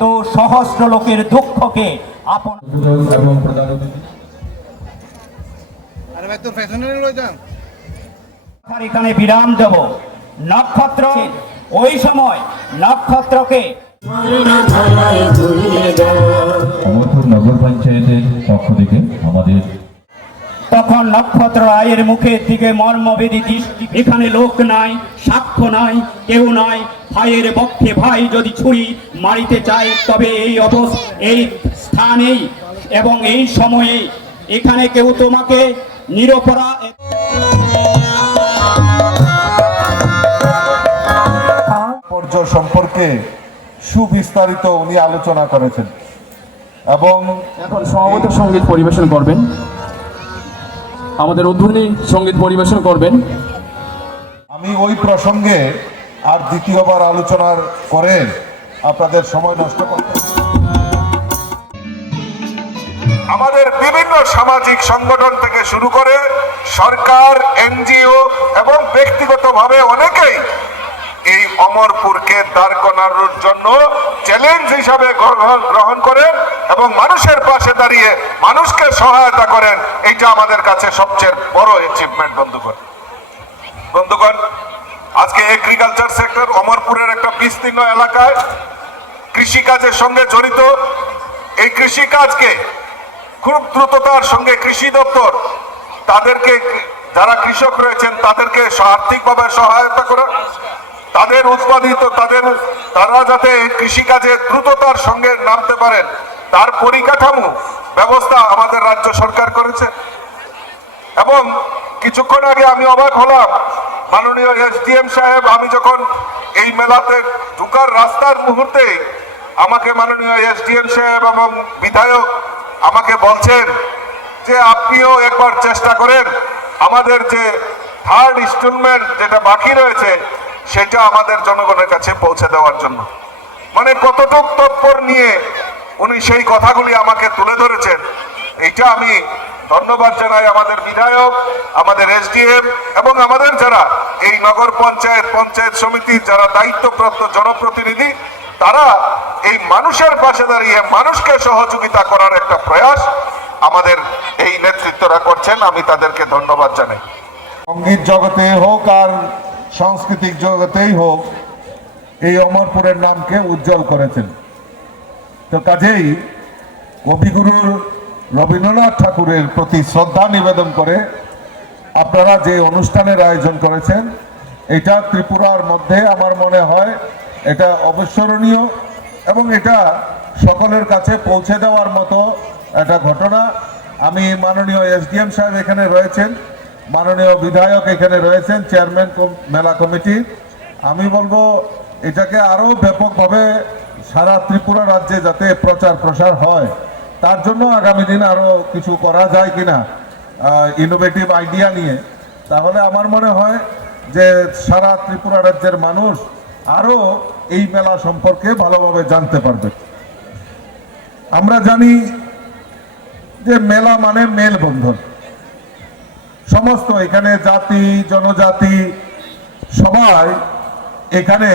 শত সহস্র লোকের দুঃখকে আপন এবং প্রধান এখানে বিরাম দেব। নক্ষত্র ওই সময় নক্ষত্রকে নগর পঞ্চায়েতের পক্ষ থেকে আমাদের তখন নক্ষত্র রায়ের মুখের দিকে মর্মবেদী দৃষ্টি। এখানে লোক নাই সাক্ষ্য নাই কেউ নাই। ভাইয়ের পক্ষে ভাই যদি ছুরি মারিতে চায় তবে এই অবস এই স্থানেই এবং এই সময়ে এখানে কেউ তোমাকে নিরপরা সম্পর্কে সুবিস্তারিত উনি আলোচনা করেছেন। এবং এখন সমবেত সংগীত পরিবেশন করবেন। আমাদের উদ্বোধনী সংগীত পরিবেশন করবেন। আমি ওই প্রসঙ্গে আর দ্বিতীয়বার আলোচনার করে আপনাদের সময় নষ্ট করতে আমাদের বিভিন্ন সামাজিক সংগঠন থেকে শুরু করে সরকার, এনজিও এবং ব্যক্তিগতভাবে অনেকেই অমরপুরকে দাঁড় করানোর জন্য চ্যালেঞ্জ হিসাবে গ্রহণ করেন এবং মানুষের পাশে দাঁড়িয়ে মানুষকে সহায়তা করেন, এটা আমাদের কাছে সবচেয়ে বড় অ্যাচিভমেন্ট বন্ধুগণ। বন্ধুগণ, আজকে এগ্রিকালচার সেক্টর অমরপুরের একটা বিস্তীর্ণ এলাকায় কৃষিকাজের সঙ্গে জড়িত। এই কৃষিকাজকে খুব দ্রুততার সঙ্গে কৃষি দপ্তর তাদেরকে, যারা কৃষক রয়েছেন, তাদেরকে আর্থিকভাবে সহায়তা করা তাদের উৎপাদিত, তাদের, তারা যাতে কৃষিকাজে দ্রুততার সঙ্গে নামতে পারেন, তার পরিকাঠামো ব্যবস্থা আমাদের রাজ্য সরকার করেছে। এবং কিছুক্ষণ আগে আমি অবাক হলাম, মাননীয় এসডিএম সাহেব, আমি যখন এই মেলাতে ঢুকার রাস্তার মুহূর্তে আমাকে মাননীয় এসডিএম সাহেব এবং বিধায়ক আমাকে বলছেন যে আপনিও একবার চেষ্টা করেন, আমাদের যে থার্ড ইনস্টলমেন্ট যেটা বাকি রয়েছে সেটা আমাদের জনগণের কাছে পৌঁছে দেওয়ার জন্য। মানে কতটুক তৎপর নিয়ে উনি সেই কথাগুলি আমাকে তুলে ধরেছেন, এইটা আমি ধন্যবাদ জানাই আমাদের বিধায়ক, আমাদের এসডিএম এবং আমাদের যারা এই নগর পঞ্চায়েত পঞ্চায়েত সমিতির যারা দায়িত্বপ্রাপ্ত জনপ্রতিনিধি, তারা এই মানুষের পাশে দাঁড়িয়ে মানুষকে সহযোগিতা করার একটা প্রয়াস আমাদের এই নেতৃত্বরা করছেন। আমি তাদেরকে ধন্যবাদ জানাই। সংগীত জগতে হোক আর সাংস্কৃতিক জগতেই হোক, এই অমরপুরের নামকে উজ্জ্বল করেছেন। তো কাজেই কবিগুরুর রবীন্দ্রনাথ ঠাকুরের প্রতি শ্রদ্ধা নিবেদন করে আপনারা যে অনুষ্ঠানের আয়োজন করেছেন, এটা ত্রিপুরার মধ্যে আমার মনে হয় এটা অবিস্মরণীয় এবং এটা সকলের কাছে পৌঁছে দেওয়ার মতো একটা ঘটনা। আমি মাননীয় এসডিএম সাহেব এখানে রয়েছেন। মাননীয় বিধায়ক এখানে রয়েছেন, চেয়ারম্যান মেলা কমিটি। আমি বলব, এটাকে আরও ব্যাপকভাবে সারা ত্রিপুরা রাজ্যে যাতে প্রচার প্রসার হয়, তার জন্য আগামী দিন আরও কিছু করা যায় কিনা ইনোভেটিভ আইডিয়া নিয়ে। তাহলে আমার মনে হয় যে সারা ত্রিপুরা রাজ্যের মানুষ আরও এই মেলা সম্পর্কে ভালোভাবে জানতে পারবে। আমরা জানি যে মেলা মানে মেলবন্ধন। সমস্ত এখানে জাতি জনজাতি সবাই এখানে